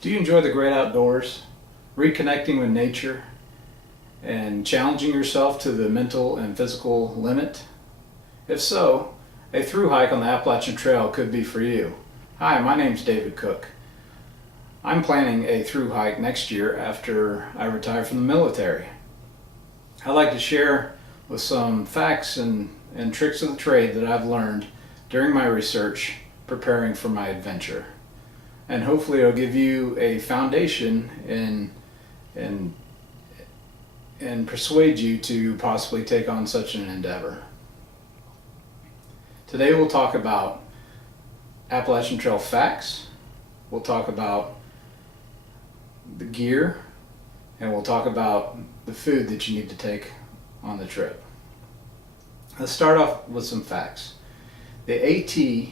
Do you enjoy the great outdoors, reconnecting with nature, and challenging yourself to the mental and physical limit? If so, a thru hike on the Appalachian Trail could be for you. Hi, my name's David Cook. I'm planning a thru hike next year after I retire from the military. I'd like to share with some facts and tricks of the trade that I've learned during my research preparing for my adventure. And hopefully it'll give you a foundation and persuade you to possibly take on such an endeavor. Today we'll talk about Appalachian Trail facts, we'll talk about the gear, and we'll talk about the food that you need to take on the trip. Let's start off with some facts. The AT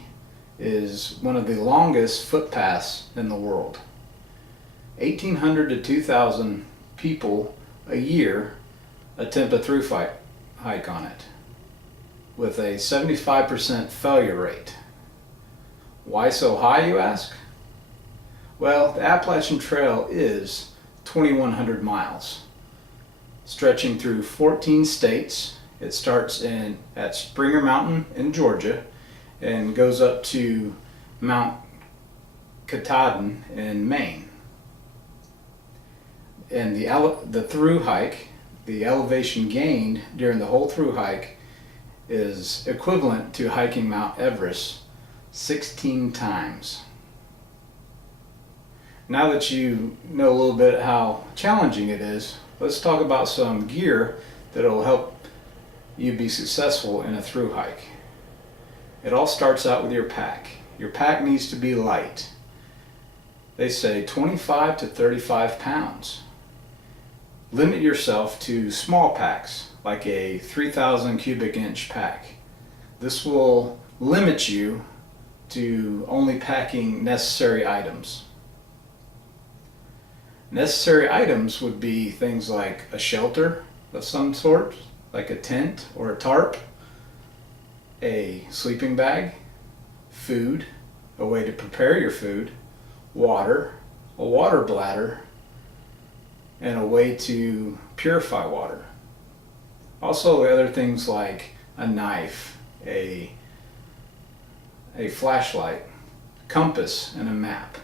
is one of the longest footpaths in the world. 1,800 to 2,000 people a year attempt a thru hike on it, with a 75% failure rate. Why so high, you ask? Well, the Appalachian Trail is 2,100 miles, stretching through 14 states. It starts at Springer Mountain in Georgia and goes up to Mount Katahdin in Maine. And the thru hike, the elevation gained during the whole thru hike, is equivalent to hiking Mount Everest 16 times. Now that you know a little bit how challenging it is, let's talk about some gear that will help you be successful in a thru hike. It all starts out with your pack. Your pack needs to be light. They say 25 to 35 pounds. Limit yourself to small packs, like a 3,000 cubic inch pack. This will limit you to only packing necessary items. Necessary items would be things like a shelter of some sort, like a tent or a tarp, a sleeping bag, food, a way to prepare your food, water, a water bladder, and a way to purify water. Also other things like a knife, a flashlight, compass, and a map.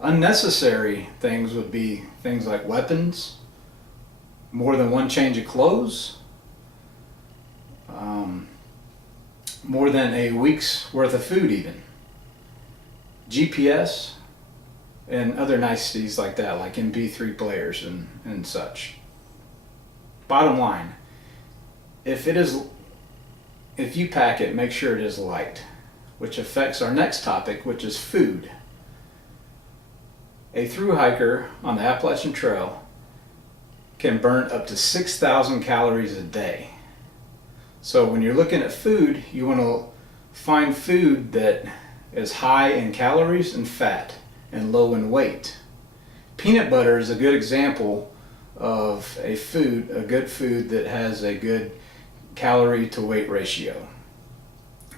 Unnecessary things would be things like weapons, more than one change of clothes, more than a week's worth of food even, GPS, and other niceties like that, like MP3 players and such. Bottom line, if you pack it, make sure it is light, which affects our next topic, which is food. A thru hiker on the Appalachian Trail can burn up to 6,000 calories a day. So when you're looking at food, you want to find food that is high in calories and fat and low in weight. Peanut butter is a good example of a good food that has a good calorie to weight ratio.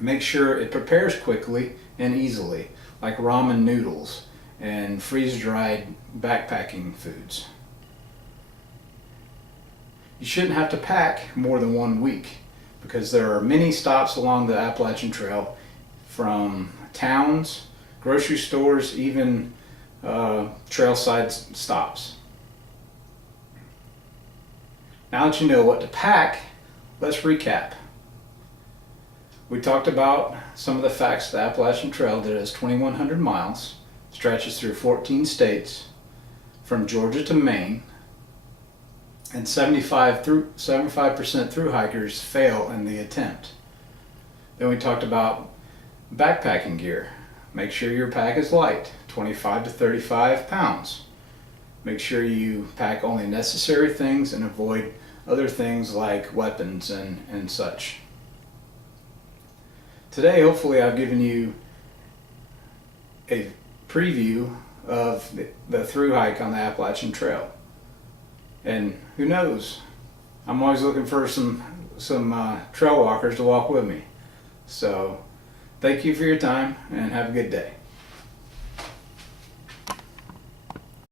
Make sure it prepares quickly and easily, like ramen noodles and freeze-dried backpacking foods. You shouldn't have to pack more than 1 week, because there are many stops along the Appalachian Trail, from towns, grocery stores, even trailside stops. Now that you know what to pack, let's recap. We talked about some of the facts of the Appalachian Trail, that is 2,100 miles, stretches through 14 states, from Georgia to Maine, and 75% thru hikers fail in the attempt. Then we talked about backpacking gear. Make sure your pack is light, 25 to 35 pounds. Make sure you pack only necessary things and avoid other things like weapons and such. Today, hopefully, I've given you a preview of the thru hike on the Appalachian Trail. And who knows, I'm always looking for some trail walkers to walk with me. So thank you for your time and have a good day.